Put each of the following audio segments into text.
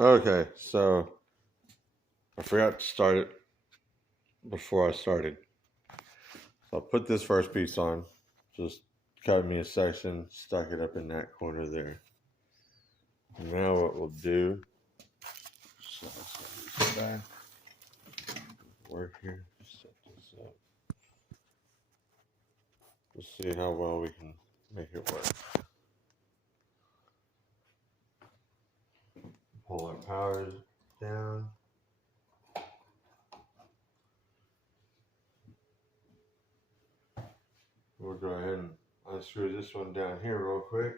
Okay, so I forgot to start it before I started. So I'll put this first piece on. Just cut me a section, stuck it up in that corner there. And now what we'll do, work here, set this up. We'll see how well we can make it work. Pull our powers down. We'll go ahead and unscrew this one down here real quick.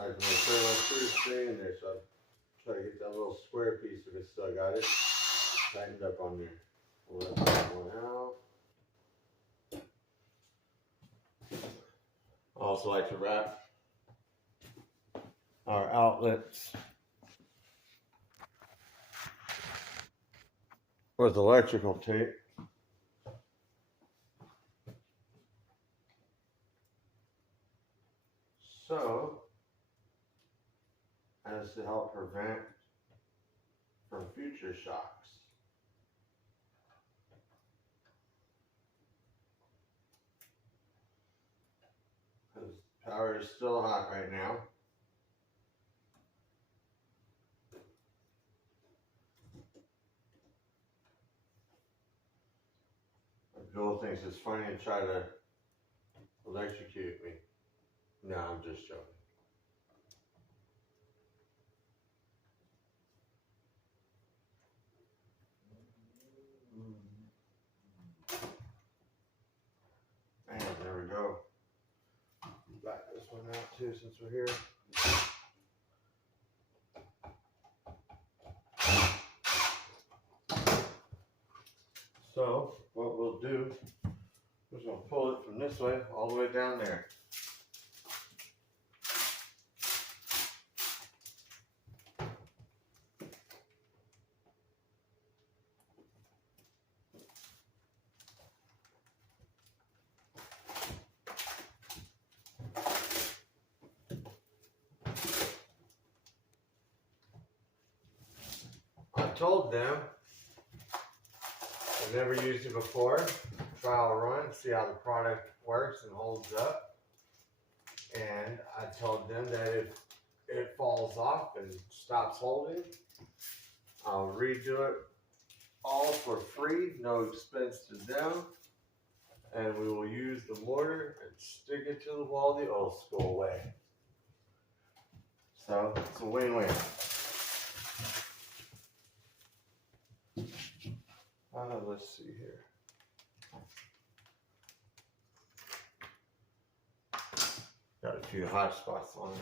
I just want to put my screws stay in there, so I try to get that little square piece if it's still got it tightened up on there. Pull that one out. I also like to wrap our outlets with electrical tape. So, as to help prevent from future shocks. Because power is still hot right now. Bill thinks it's funny to try to electrocute me. No, I'm just joking. And there we go. Back this one out too since we're here. So what we'll do is we'll pull it from this way all the way down there. I told them I've never used it before. Trial run, see how the product works and holds up. And I told them that if it falls off and stops holding, I'll redo it all for free, no expense to them. And we will use the mortar and stick it to the wall the old school way. So it's a win-win. Let's see here. Got a few hot spots on this.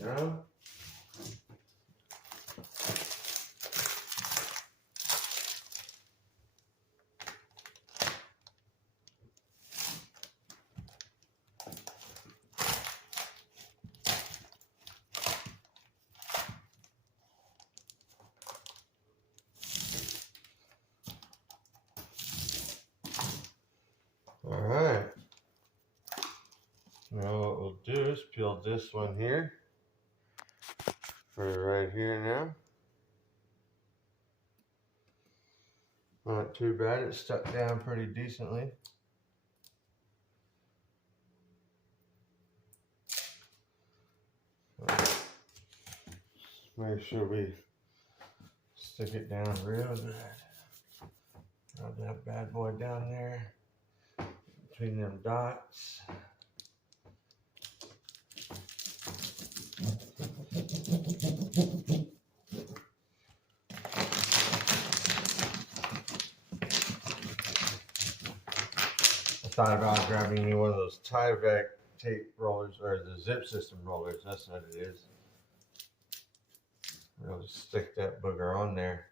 Yeah. All right. Now what we'll do is peel this one here. Put it right here now. Not too bad, it's stuck down pretty decently. make sure we stick it down real good. Rub that bad boy down there between them dots. I thought about grabbing me one of those Tyvek tape rollers, or the zip system rollers. That's what it is. We'll just stick that booger on there.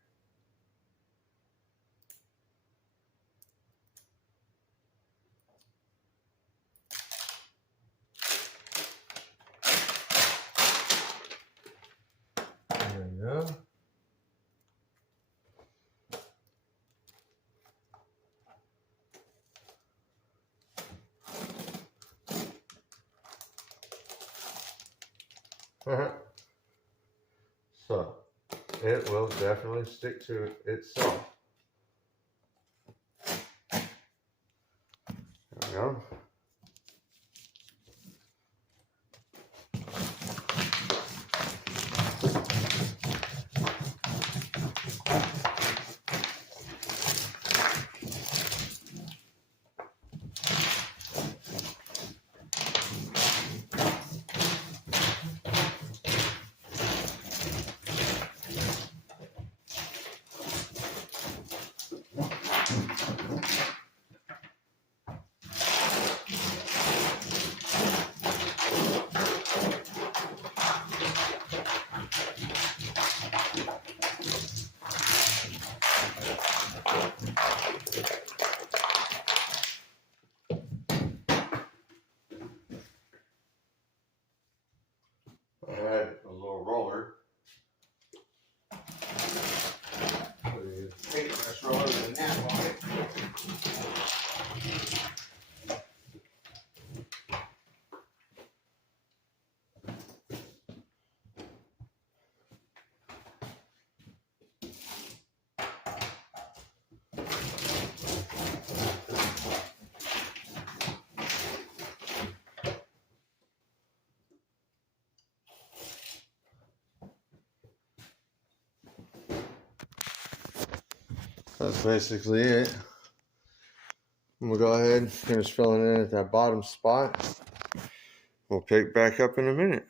There we go. So it will definitely stick to itself. There we go. I had a little roller. Put a paintbrush roller with a nap on it. That's basically it. I'm gonna go ahead and finish filling in at that bottom spot. We'll pick back up in a minute.